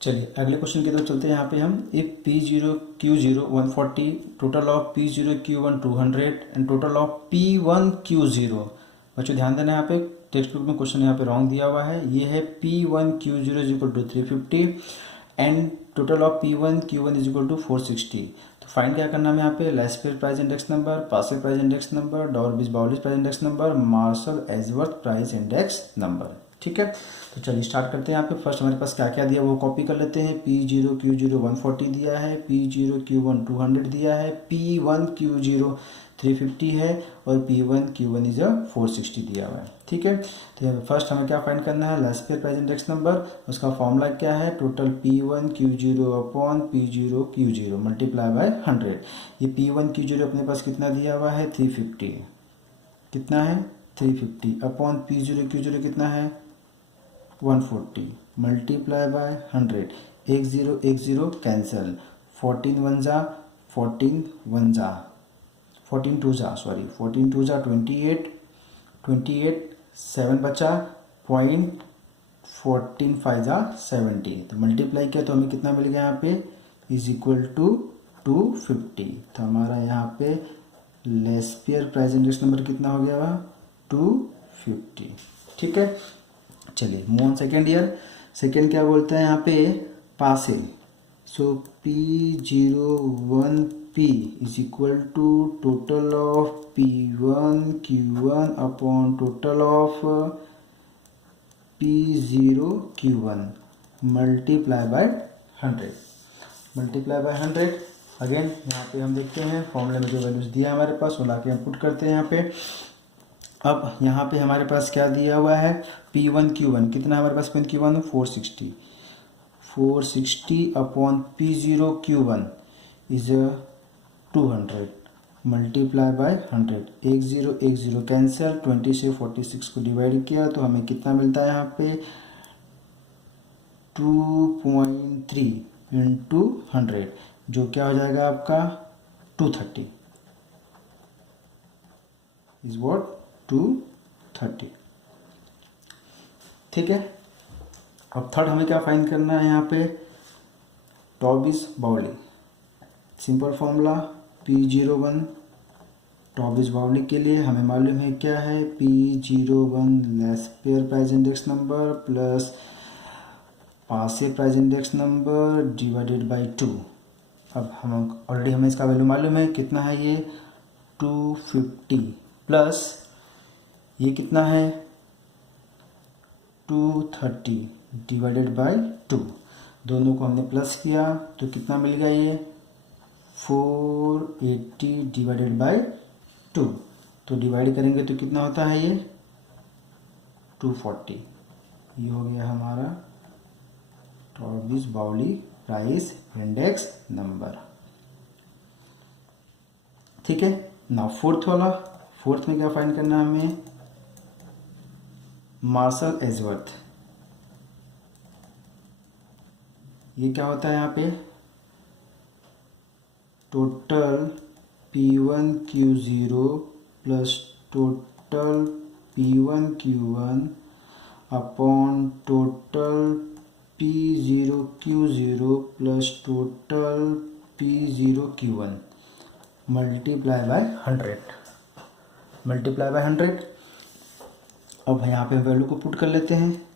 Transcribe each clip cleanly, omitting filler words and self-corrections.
चलिए अगले क्वेश्चन की तरफ चलते हैं। यहाँ पे हम if P0 Q0 140, total of P0 Q1 200 and total of P1 Q0। बच्चों ध्यान देना, यहाँ पे टेक्स्ट बुक में क्वेश्चन यहाँ पे रॉन्ग दिया हुआ है। ये है P1 Q0 is equal to 350 and total of P1 Q1 is equal to 460। तो फाइंड क्या करना है यहाँ पे, Laspeyres price index number, partial price index number, Dorbish Bowley's price index number, Marshall Edgeworth price index number. ठीक है, तो चलिए स्टार्ट करते हैं। यहाँ पे फर्स्ट हमारे पास क्या क्या दिया वो कॉपी कर लेते हैं। P0 Q0 140 दिया है, P0 Q1 200 दिया है, P1 Q0 350 है और P1 Q1 इज 460 दिया हुआ है। ठीक है, तो फर्स्ट हमें क्या फाइंड करना है, less pair price index number. उसका फॉर्मूला क्या है, total P1 Q0 upon P0 Q0 multiply by 100। ये P1 Q0 अपने पास कितना दिया हुआ है, 350, कितना है 350 अपॉन P0 Q0 कितना है 140 मल्टीप्लाई बाय 100। एक ज़ीरो कैंसिल, 14 वन जा 14 वन जा 14 टू जा 28, 7 बचा, पॉइंट 14 5 जा 70। तो मल्टीप्लाई किया तो हमें कितना मिल गया यहाँ पे, इज इक्वल टू 250। तो हमारा यहाँ पे Laspeyres price index number कितना हो गया, 250। ठीक है, चलिए move on second year. Second क्या बोलते हैं यहाँ पे, Paasche's. So P01P is equal to total of P1 Q1 upon total of P0 Q1 multiply by 100, multiply by 100। Again यहाँ पे हम देखते हैं फॉर्मूले में जो वैल्यूज दिया है हमारे पास वो ला के हम पुट करते हैं यहाँ पे। अब यहाँ पे हमारे पास क्या दिया हुआ है, P1 Q1 कितना हमारे पास, P1 Q1 460 upon P0 Q1 is 200 multiply by 100। एक ज़ीरो कैंसिल, 20 से 46 को डिवाइड किया तो हमें कितना मिलता है यहाँ पे, 2.3 इंटू 100 जो क्या हो जाएगा आपका 230 इज वॉट 230। ठीक है, अब थर्ड हमें क्या फाइंड करना है यहाँ पे, टॉबिस बाउली। सिंपल फॉर्मूला P01 टॉबिस बाउली के लिए हमें मालूम है क्या है, P01 Laspeyres price index number plus partial price index number divided by 2। अब हम ऑलरेडी हमें इसका वैल्यू मालूम है कितना है, ये 250 प्लस ये कितना है 230 डिवाइडेड बाय 2। दोनों को हमने प्लस किया तो कितना मिल गया, ये 480 डिवाइडेड बाय 2। तो डिवाइड करेंगे तो कितना होता है, ये 240। ये हो गया हमारा टॉबिस बाउली प्राइस इंडेक्स नंबर। ठीक है, ना फोर्थ वाला, फोर्थ में क्या फाइंड करना है हमें, मार्शल एजवर्थ। ये क्या होता है यहाँ पे, total P1 Q0 plus total P1 Q1 upon total P0 Q0 plus total P0 Q1 multiply by 100, multiply by 100। अब यहाँ पे वैल्यू को पुट कर लेते हैं।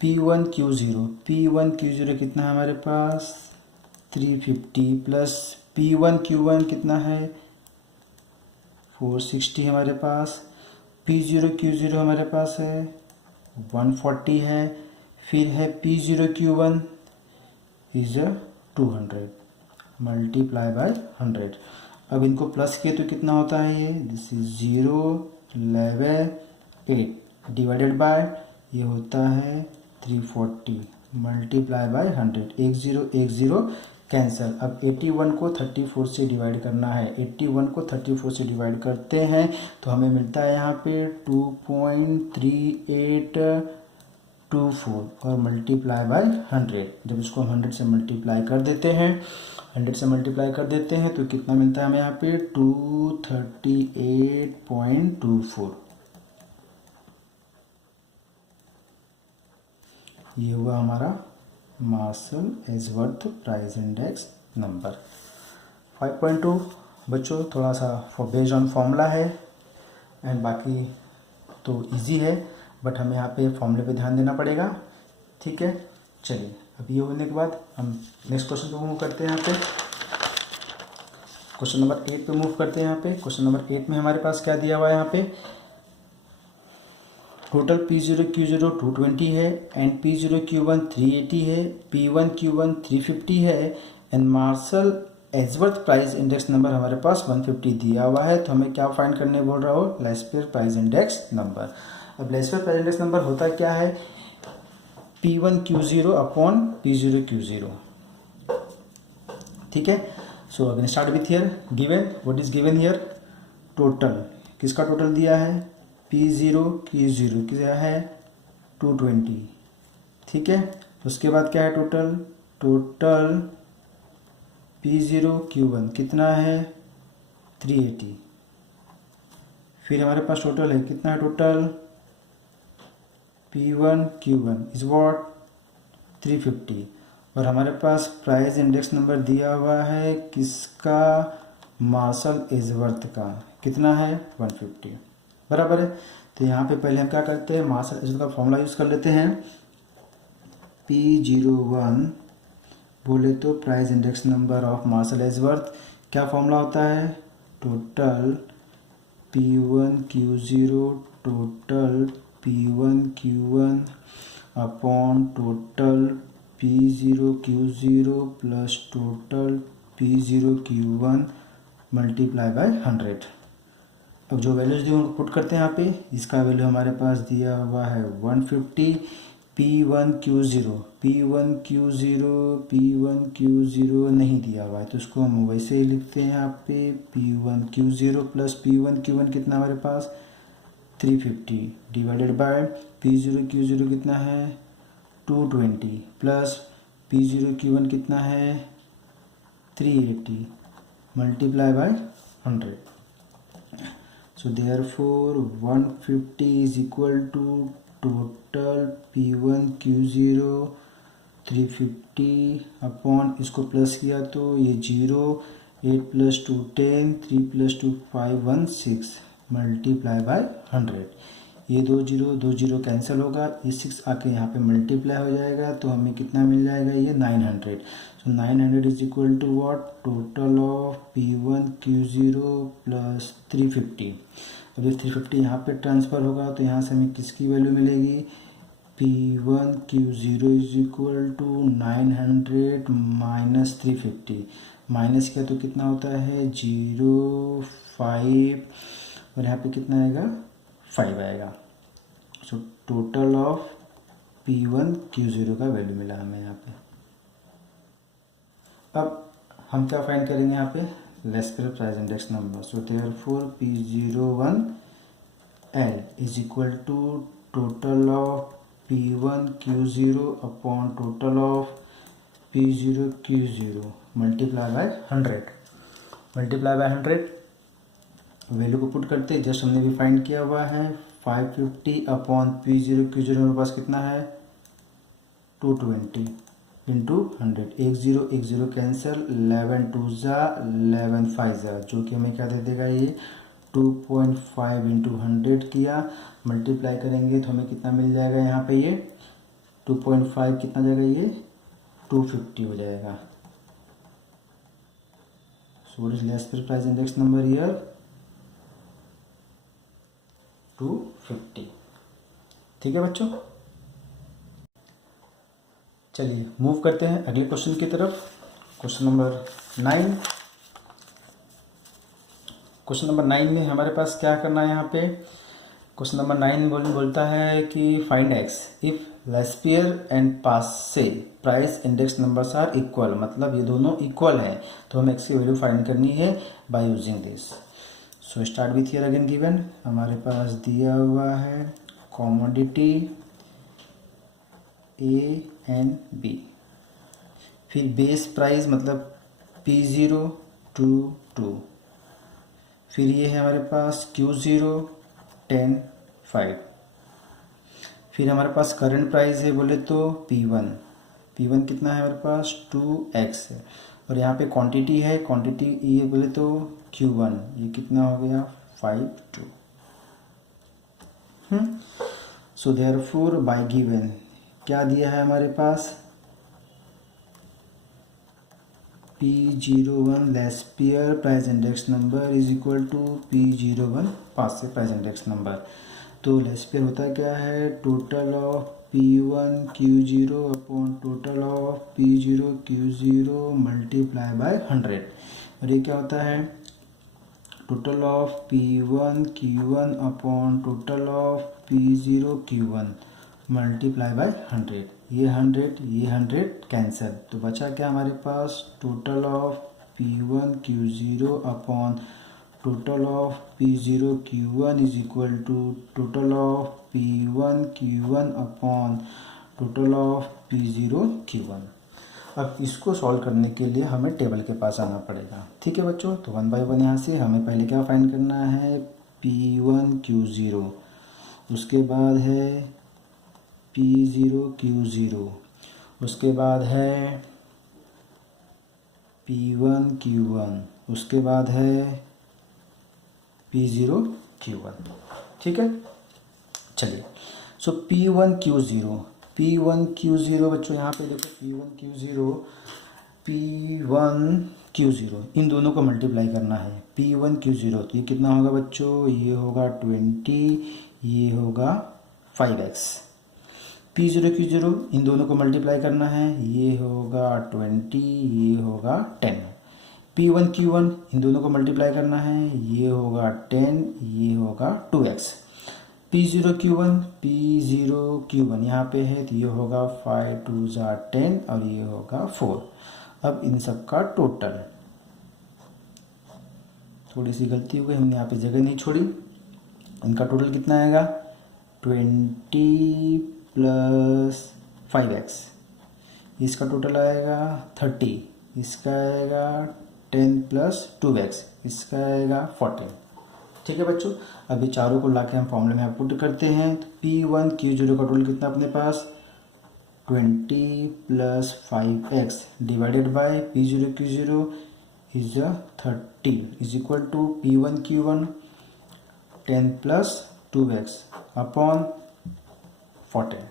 P1 Q0 कितना है हमारे पास 350 प्लस P1 Q1 कितना है 460 हमारे पास, P0 Q0 हमारे पास है 140 है, फिर है P0 Q1 is 200 multiply by 100। अब इनको प्लस किए तो कितना होता है, ये दिस इज 0 11 8 डिवाइडेड बाय ये होता है 340 मल्टीप्लाई बाय 100। एक ज़ीरो कैंसिल। अब 81 को 34 से डिवाइड करना है, 81 को 34 से डिवाइड करते हैं तो हमें मिलता है यहाँ पे 2.3824 और मल्टीप्लाई बाय 100। जब इसको हम 100 से मल्टीप्लाई कर देते हैं, 100 से मल्टीप्लाई कर देते हैं तो कितना मिलता है हमें यहाँ पे 238.24। ये हुआ हमारा Marshall Edgeworth price index number. 5.2 बच्चों थोड़ा सा बेस्ड ऑन फॉर्मूला है एंड बाकी तो इजी है, बट हमें यहाँ पे फॉर्मूले पे ध्यान देना पड़ेगा। ठीक है, चलिए अब ये होने के बाद हम नेक्स्ट क्वेश्चन पे मूव करते हैं। यहाँ पे क्वेश्चन नंबर 8 पे मूव करते हैं। यहाँ पे क्वेश्चन नंबर 8 में हमारे पास क्या दिया हुआ है, यहाँ पे टोटल P0 Q0 220 है एंड P0 Q1 380 है, P1 Q1 350 है and Marshall Edgeworth price index number हमारे पास 150 दिया हुआ है। तो हमें क्या फाइंड करने बोल रहा हो, लेस्पेयर प्राइस इंडेक्स नंबर। अब लेस्पेयर प्राइस इंडेक्स नंबर होता क्या है, P1 Q0 upon P0 Q0। ठीक है, so again start with here given, what is given here, total किसका टोटल दिया है, P0 Q0 क्या है 220। ठीक है, उसके बाद क्या है टोटल P0 Q1 कितना है 380। फिर हमारे पास टोटल है कितना है total P1 Q1 is what 350 और हमारे पास प्राइस इंडेक्स नंबर दिया हुआ है किसका, मार्शल एजवर्थ का, कितना है 150 बराबर है। तो यहाँ पे पहले हम क्या करते हैं, मार्शल एजवर्थ का फॉर्मूला यूज़ कर लेते हैं। P01 बोले तो price index number of Marshall Edgeworth, क्या फॉर्मूला होता है, total P1 Q0 total P1 Q1 upon total P0 Q0 plus total P0 Q1 multiply by 100। अब जो वैल्यूज दी उनको पुट करते हैं यहाँ पे, इसका वैल्यू हमारे पास दिया हुआ है 150, P1 Q0 नहीं दिया हुआ है तो उसको हम वैसे ही लिखते हैं यहाँ पे P1 Q0 plus P1 Q1 कितना हमारे पास 350 डिवाइडेड बाय P0 Q0 कितना है 220 प्लस P0 Q1 कितना है 380 multiply by 100। So therefore 150 is equal to total P1 Q0 350 upon इसको प्लस किया तो ये 0, 8 + 2 10, 3 + 2 5 1 6 मल्टीप्लाई बाय 100। ये 2 0 कैंसिल होगा, ये 6 आके यहाँ पे मल्टीप्लाई हो जाएगा तो हमें कितना मिल जाएगा, ये 900। So 900 is equal to what, total of P1 Q0 plus 350। अब ये 350 यहाँ पे ट्रांसफ़र होगा तो यहाँ से हमें किसकी वैल्यू मिलेगी, P1 Q0 is equal to 900 minus 350, minus किया तो कितना होता है 0 5 और यहाँ पे कितना आएगा 5 आएगा। So total of P1 Q0 का वैल्यू मिला हमें यहाँ पे। अब हम क्या फाइंड करेंगे यहाँ पे, Laspeyres price index number. So therefore P01 L is equal to total of P1 Q0 upon total of P0 Q0 multiply by 100 value को पुट करते हैं, जस्ट हमने भी फाइंड किया हुआ है 550 अपॉन P0 Q0 मेरे पास कितना है 220 इंटू 100, 1 0 कैंसिल, 11 2 जा 11 5 जा, जो कि हमें क्या दे देगा, ये 2.5 इंटू 100 किया, मल्टीप्लाई करेंगे तो हमें कितना मिल जाएगा, यहाँ पे ये 2.5 कितना जाएगा, ये 250 हो जाएगा। सो what is Laspeyres price index number here 250। ठीक है बच्चों, चलिए मूव करते हैं अगले क्वेश्चन की तरफ। Question number 9। क्वेश्चन नंबर 9 में हमारे पास क्या करना है, यहाँ पे क्वेश्चन नंबर 9 बोलता है कि find x if Laspeyres and Paasche price index numbers are equal, मतलब ये दोनों इक्वल हैं तो हमें एक्स की वैल्यू फाइंड करनी है by using this. So start with here again given, हमारे पास दिया हुआ है कॉमोडिटी A एंड B, फिर बेस प्राइस मतलब P0 2, फिर ये है हमारे पास Q0 10 5, फिर हमारे पास करंट प्राइस है बोले तो P1 P1 कितना है हमारे पास 2x है, और यहाँ पे क्वांटिटी है, क्वांटिटी ये बोले तो Q1, ये कितना हो गया 5 2। सो देयरफॉर बाय गिवन क्या दिया है हमारे पास, P01 Laspeyres price index number is equal to P01 Paasche price index number. तो लेस पेयर होता क्या है, total of P1 Q0 upon total of P0 Q0 multiply by 100। और ये क्या होता है, total of P1 Q1 upon total of P0 Q1 multiply by 100। ये 100 कैंसिल, तो बचा क्या हमारे पास, total of P1 Q0 upon total of P0 Q1 is equal to total of P1 Q1 upon total of P0 Q1। अब इसको solve करने के लिए हमें टेबल के पास आना पड़ेगा। ठीक है बच्चों, तो 1 बाय 1 यहाँ से हमें पहले क्या फाइंड करना है, P1 Q0, उसके बाद है P0 Q0, उसके बाद है P1 Q1, उसके बाद है P0 Q1। ठीक है, चलिए। सो P1 Q0 बच्चों यहाँ पे देखो, P1 Q0 इन दोनों को मल्टीप्लाई करना है। P1 Q0 तो ये कितना होगा बच्चों, ये होगा 20, ये होगा 5x। P0 Q0 इन दोनों को मल्टीप्लाई करना है, ये होगा 20, ये होगा 10। P1 Q1 इन दोनों को मल्टीप्लाई करना है, ये होगा 10, ये होगा 2x। P0 Q1 यहाँ पे है, तो ये होगा 5 2 10 और ये होगा 4। अब इन सब का टोटल, थोड़ी सी गलती हो गई, हमने यहाँ पे जगह नहीं छोड़ी, इनका टोटल कितना आएगा 20 प्लस 5x, इसका टोटल आएगा 30, इसका आएगा 10 प्लस 2x, इसका आएगा 14। ठीक है बच्चों, अभी चारों को लाके हम फॉर्मूले में पुट करते हैं। तो P1 Q0 का टोटल कितना अपने पास 20 plus 5x divided by P0 Q0 is 30 is equal to P1 Q1 10 plus 2x upon 14।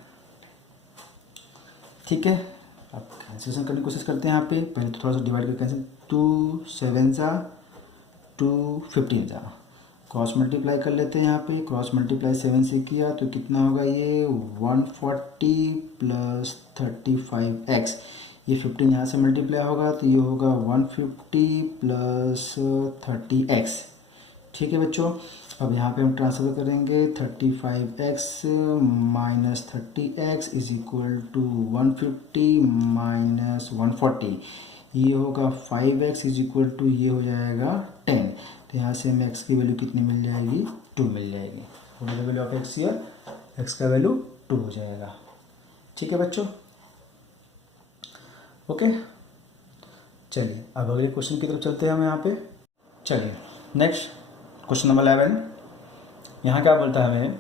ठीक है, अब कैंसिलेशन करने की कोशिश करते हैं। यहाँ पे पहले तो थोड़ा सा डिवाइड करके कैंसिल, 2 7 जा 2 15 जा, क्रॉस मल्टीप्लाई कर लेते हैं। यहाँ पे क्रॉस मल्टीप्लाई 7 से किया तो कितना होगा, ये 140 प्लस 35x, ये 15 यहाँ से मल्टीप्लाई होगा तो ये होगा 150 प्लस 30x। ठीक है बच्चों, अब यहाँ पे हम ट्रांसफर करेंगे 35x minus 30x is equal to 150 minus 140, ये होगा 5x इज इक्वल टू ये हो जाएगा 10। तो यहाँ से हमें x की वैल्यू कितनी मिल जाएगी, 2 मिल जाएगी। What is the value of x here, x का वैल्यू 2 हो जाएगा। ठीक है बच्चों, ओके। चलिए अब अगले क्वेश्चन की तरफ चलते हैं हम यहाँ पे। चलिए नेक्स्ट क्वेश्चन नंबर 11, यहाँ क्या बोलता है हमें,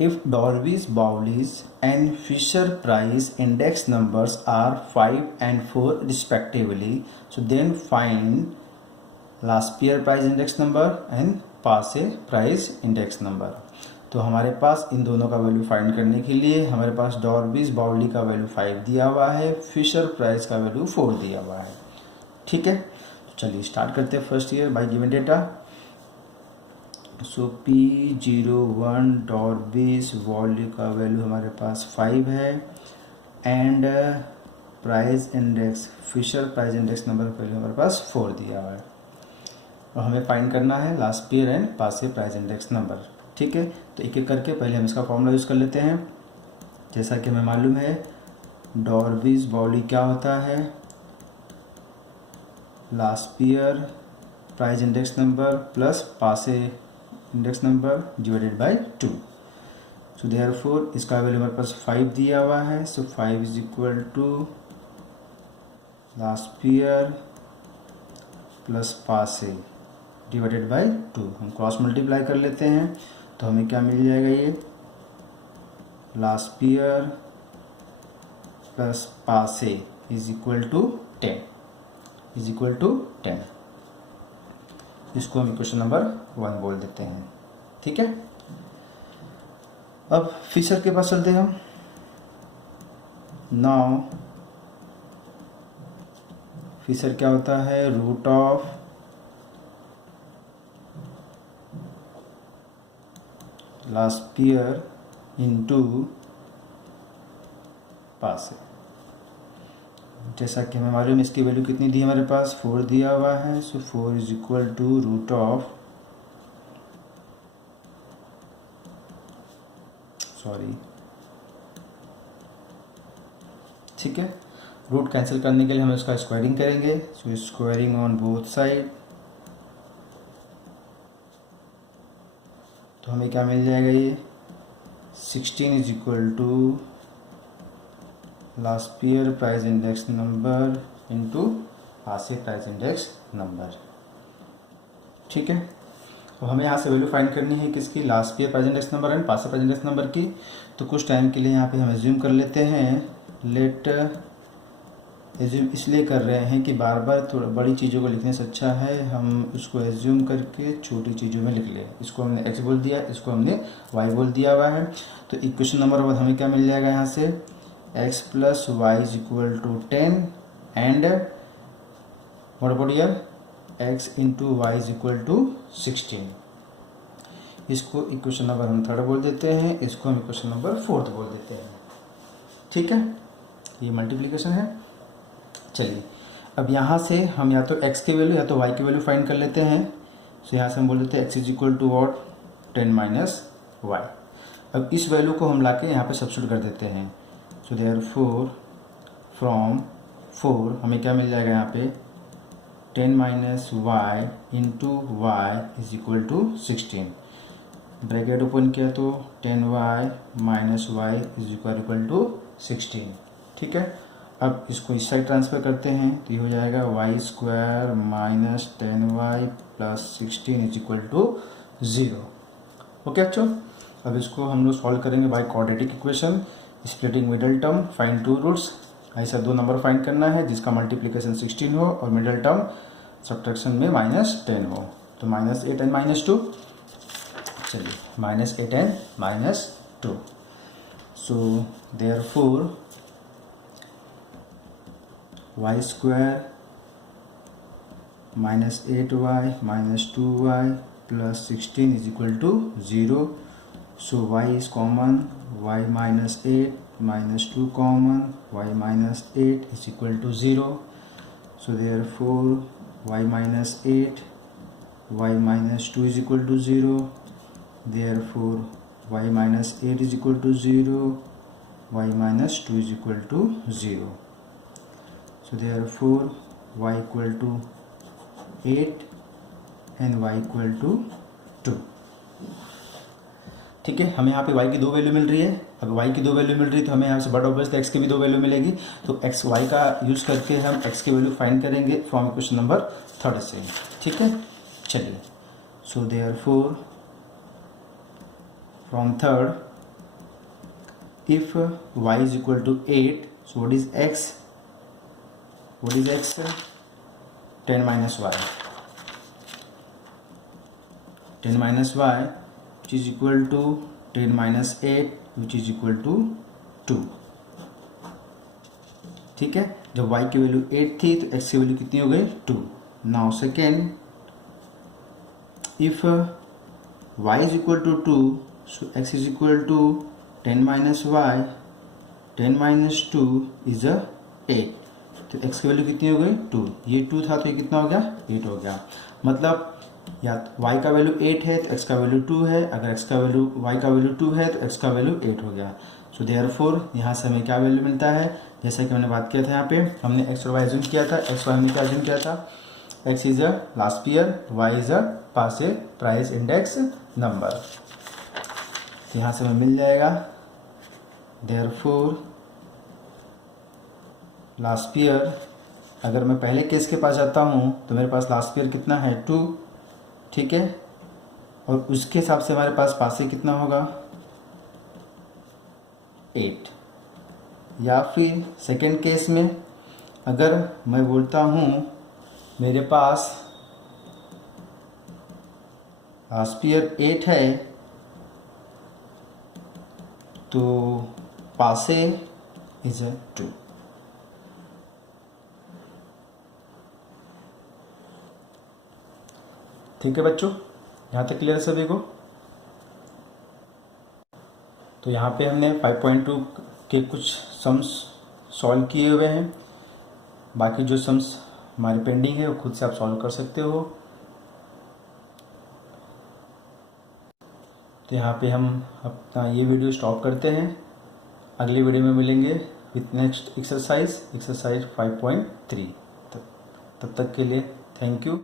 if Dorbish Bowley's and Fisher price index numbers are 5 and 4 respectively, so then find Laspeyres price index number and Paasche price index number. तो हमारे पास इन दोनों का वैल्यू फाइंड करने के लिए हमारे पास डॉर्बीज बाउली का वैल्यू 5 दिया हुआ है, फिशर प्राइस का वैल्यू 4 दिया हुआ है। ठीक है, तो चलिए स्टार्ट करते हैं first year by given data. So P01 Dorbish Bowley का वैल्यू हमारे पास 5 है and price index Fisher price index number का वैल्यू हमारे पास 4 दिया हुआ है, और हमें फाइंड करना है last year and Paasche price index number. ठीक है, तो एक एक करके पहले हम इसका फॉर्मूला यूज़ कर लेते हैं। जैसा कि हमें मालूम है डॉर्बीज बाउली क्या होता है, Laspeyres price index number plus Paasche index number divided by 2। So therefore इसका वैल्यू हमारे पास 5 दिया हुआ है, so 5 is equal to Laspeyres plus Paasche divided by 2। हम क्रॉस मल्टीप्लाई कर लेते हैं तो हमें क्या मिल जाएगा, ये लास्ट ईयर प्लस पासे इज इक्वल टू 10। इसको हम इक्वेशन नंबर 1 बोल देते हैं। ठीक है, अब फिशर के पास चलते हैं हम। नाउ फिशर क्या होता है, root of Laspeyres into Paasche. जैसा कि हमें मालूम है इसकी वैल्यू कितनी दी है, हमारे पास 4 दिया हुआ है। So 4 is equal to root of, sorry, ठीक है, रूट कैंसिल करने के लिए हम इसका स्क्वायरिंग करेंगे। So squaring on both side, तो हमें क्या मिल जाएगा, ये 16 is equal to Laspeyres price index number into Paasche price index number. ठीक है, तो हमें यहाँ से वैल्यू फाइंड करनी है किसकी, last pair price index number and Paasche price index number की। तो कुछ टाइम के लिए यहाँ पे हम एज्यूम कर लेते हैं, लेट एज्यूम इसलिए कर रहे हैं कि बार बार थोड़ा बड़ी चीज़ों को लिखने से अच्छा है हम उसको एज्यूम करके छोटी चीज़ों में लिख लें। इसको हमने x बोल दिया, इसको हमने y बोल दिया हुआ है। तो इक्वेशन नंबर 1 हमें क्या मिल जाएगा, यहाँ से x plus y is equal to 10 and what about here x into y is equal to 16। इसको इक्वेशन नंबर हम 3 बोल देते हैं, इसको हम इक्वेशन नंबर 4 बोल देते हैं। ठीक है, ये मल्टीप्लिकेशन है। चलिए, अब यहाँ से हम या तो x की वैल्यू या तो y की वैल्यू फाइंड कर लेते हैं। तो यहाँ से हम बोल देते हैं x is equal to what 10 minus y. अब इस वैल्यू को हम लाके यहाँ पे सब्स्टिट्यूट कर देते हैं। सो देयरफॉर फ्रॉम 4 हमें क्या मिल जाएगा, यहाँ पे 10 minus y into y is equal to 16। Bracket open किया तो 10y minus y is equal to 16। ठीक है, अब इसको इस साइड ट्रांसफर करते हैं तो ये हो जाएगा y square minus 10y plus 16 is equal to 0। Okay बच्चों, अब इसको हम लोग सॉल्व करेंगे by quadratic equation, splitting middle term, find two roots. ऐसा 2 नंबर फाइंड करना है जिसका मल्टीप्लिकेशन 16 हो और मिडल टर्म सब्ट्रैक्शन में -10 हो। तो -8 एंड -2, चलिए -8 and -2। So therefore y square minus 8y minus 2y plus 16 is equal to 0। So y is common, y minus 8 minus 2 common, y minus 8 is equal to 0। So therefore y minus 8 y minus 2 is equal to 0। Therefore y minus 8 is equal to 0, y minus 2 is equal to 0। So therefore y equal to 8 and y equal to 2। ठीक है, हमें यहाँ पे y की 2 value मिल रही है। अब y की 2 वैल्यू मिल रही है तो हमें यहाँ से बट ऑब्वियसली x की भी 2 वैल्यू मिलेगी। तो x y का यूज़ करके हम x की वैल्यू फाइंड करेंगे फ्रॉम इक्वेशन नंबर 3 से। ठीक है, चलिए, so therefore from 3 if y is equal to 8, so what is x, what is x, 10 minus y, 10 minus y which is equal to 10 minus 8 which is equal to 2। ठीक है, जब y की value 8 थी तो x की value कितनी हो गई, 2। Now second, if y is equal to 2, so x is equal to 10 minus y, 10 minus 2 is 8। तो x की वैल्यू कितनी हो गई, 2। ये 2 था तो ये कितना हो गया, 8 हो गया। मतलब या तो y का वैल्यू 8 है तो x का वैल्यू 2 है, अगर x का वैल्यू y का वैल्यू 2 है तो x का वैल्यू 8 हो गया। सो देयरफॉर यहाँ से हमें क्या वैल्यू मिलता है, जैसा कि मैंने बात किया था, यहाँ पे हमने x और y एज्यूम किया था। x y हमने क्या एज्यूम किया था, x is a last pair, y is a पासे प्राइस इंडेक्स नंबर। तो यहाँ से हमें मिल जाएगा देयरफॉर लास्ट पेयर, अगर मैं पहले केस के पास जाता हूँ तो मेरे पास लास्ट पेयर कितना है, 2। ठीक है, और उसके हिसाब से हमारे पास पासे कितना होगा, 8। या फिर सेकेंड केस में अगर मैं बोलता हूँ मेरे पास स्फीयर 8 है तो पासे इज 2। ठीक है बच्चों, यहाँ तक क्लियर है सभी को। तो यहाँ पे हमने 5.2 के कुछ सम्स सॉल्व किए हुए हैं। बाकी जो सम्स हमारे पेंडिंग है वो खुद से आप सॉल्व कर सकते हो। तो यहाँ पे हम अपना ये वीडियो स्टॉप करते हैं। अगली वीडियो में मिलेंगे विथ नेक्स्ट एक्सरसाइज 5.3। तब तक के लिए थैंक यू।